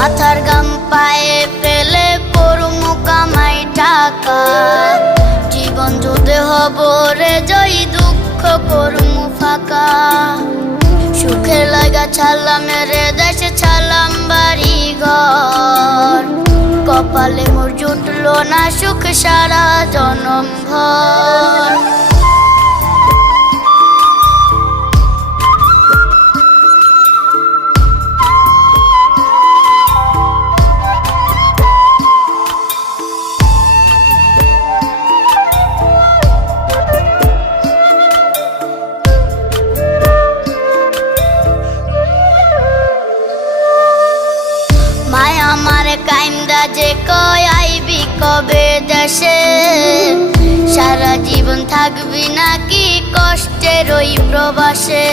মাথার গাম পায়ে ফেলে করমু কামাই টাকা, জীবন যুদ্ধে হব রে জয়ী, দুঃখ করমু ফাঁকা। সুখের লাগা ছাড়লাম রে দেশে, ছাড়লাম বাড়ি ঘর, কপালে মোর জুটলো না সুখ সারা জনম ভর। মায়া আমারে কাইন্দা যে কয় আইবি কবে দেশে, সারা জীবন থাকবি নাকি কষ্টের ওই প্রবাসে।